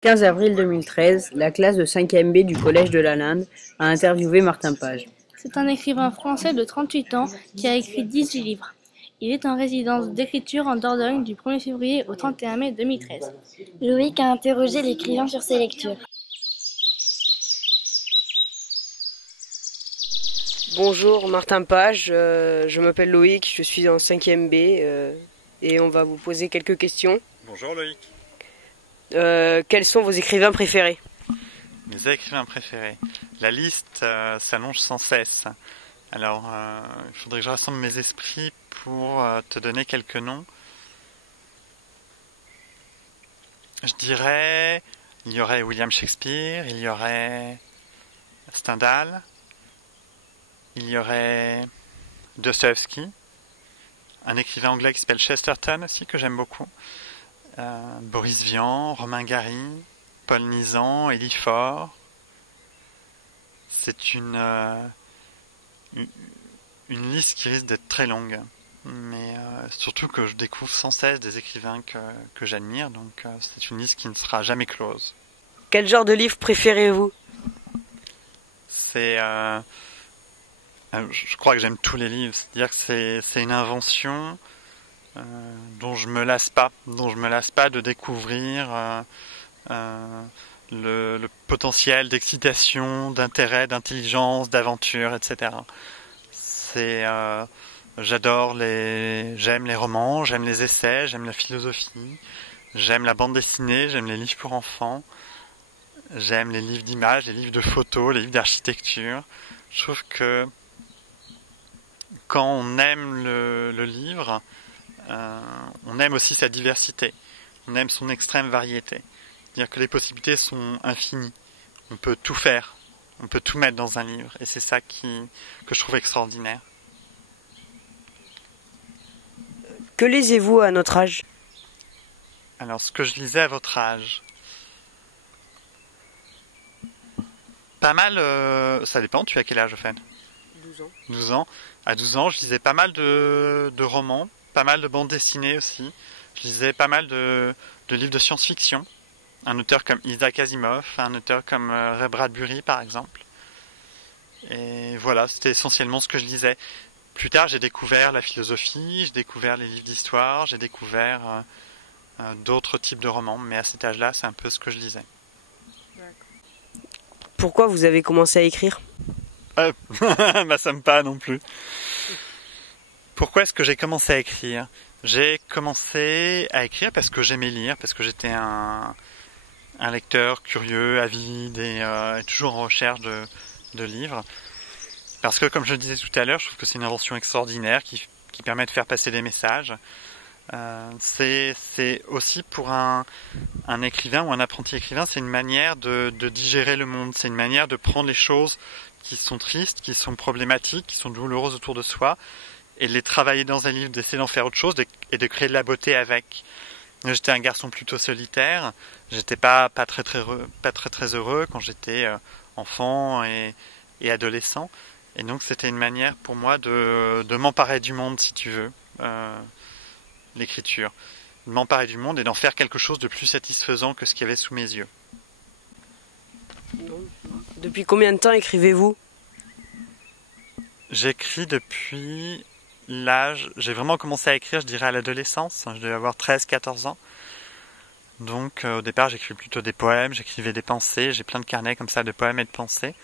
15 avril 2013, la classe de 5e B du Collège de la Linde a interviewé Martin Page. C'est un écrivain français de 38 ans qui a écrit 18 livres. Il est en résidence d'écriture en Dordogne du 1er février au 31 mai 2013. Loïc a interrogé l'écrivain sur ses lectures. Bonjour Martin Page, je m'appelle Loïc, je suis en 5e B et on va vous poser quelques questions. Bonjour Loïc. Quels sont vos écrivains préférés? Mes écrivains préférés. La liste s'allonge sans cesse. Alors, il faudrait que je rassemble mes esprits pour te donner quelques noms. Je dirais, il y aurait William Shakespeare, il y aurait Stendhal, il y aurait Dostoevsky, un écrivain anglais qui s'appelle Chesterton aussi, que j'aime beaucoup, Boris Vian, Romain Gary, Paul Nizan, Élie Faure. C'est une liste qui risque d'être très longue, mais surtout que je découvre sans cesse des écrivains que j'admire, donc c'est une liste qui ne sera jamais close. Quel genre de livre préférez-vous? Je crois que j'aime tous les livres, c'est-à-dire que c'est une invention dont je me lasse pas de découvrir le potentiel d'excitation, d'intérêt, d'intelligence, d'aventure, etc. J'aime les romans, j'aime les essais, j'aime la philosophie, j'aime la bande dessinée, j'aime les livres pour enfants, j'aime les livres d'images, les livres de photos, les livres d'architecture. Je trouve que quand on aime le livre, on aime aussi sa diversité, on aime son extrême variété. C'est-à-dire que les possibilités sont infinies. On peut tout faire, on peut tout mettre dans un livre, et c'est ça que je trouve extraordinaire. Que lisez-vous à notre âge? Alors, ce que je lisais à votre âge, pas mal, ça dépend, tu as quel âge, Ophen? 12 ans. 12 ans. À 12 ans, je lisais pas mal de romans, pas mal de bandes dessinées aussi. Je lisais pas mal de livres de science-fiction. Un auteur comme Isaac Asimov, un auteur comme Ray Bradbury par exemple. Et voilà, c'était essentiellement ce que je lisais. Plus tard, j'ai découvert la philosophie, j'ai découvert les livres d'histoire, j'ai découvert d'autres types de romans, mais à cet âge-là, c'est un peu ce que je lisais. Pourquoi vous avez commencé à écrire? Bah ça me pas non plus. Pourquoi est-ce que j'ai commencé à écrire? J'ai commencé à écrire parce que j'aimais lire, parce que j'étais un lecteur curieux, avide et toujours en recherche de livres. Parce que, comme je le disais tout à l'heure, je trouve que c'est une invention extraordinaire qui permet de faire passer des messages. C'est aussi pour un écrivain ou un apprenti écrivain, c'est une manière de digérer le monde, c'est une manière de prendre les choses qui sont tristes, qui sont problématiques, qui sont douloureuses autour de soi, et de les travailler dans un livre, d'essayer d'en faire autre chose et de créer de la beauté avec. J'étais un garçon plutôt solitaire, j'étais pas très heureux quand j'étais enfant et adolescent, et donc c'était une manière pour moi de m'emparer du monde, si tu veux, l'écriture, de m'emparer du monde et d'en faire quelque chose de plus satisfaisant que ce qu'il y avait sous mes yeux. Depuis combien de temps écrivez-vous? J'écris depuis j'ai vraiment commencé à écrire, je dirais, à l'adolescence. Je devais avoir 13-14 ans. Donc, au départ, j'écrivais plutôt des poèmes, j'écrivais des pensées. J'ai plein de carnets comme ça de poèmes et de pensées.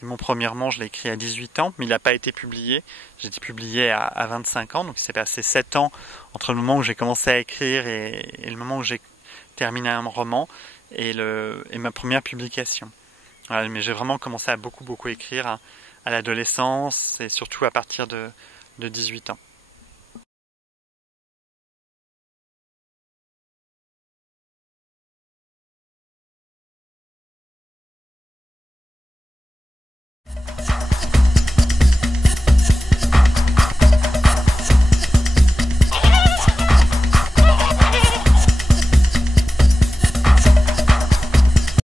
Et mon premier roman, je l'ai écrit à 18 ans, mais il n'a pas été publié. J'ai été publié à 25 ans. Donc, il s'est passé 7 ans entre le moment où j'ai commencé à écrire et le moment où j'ai terminé un roman et ma première publication. Voilà, mais j'ai vraiment commencé à beaucoup écrire à l'adolescence et surtout à partir de 18 ans.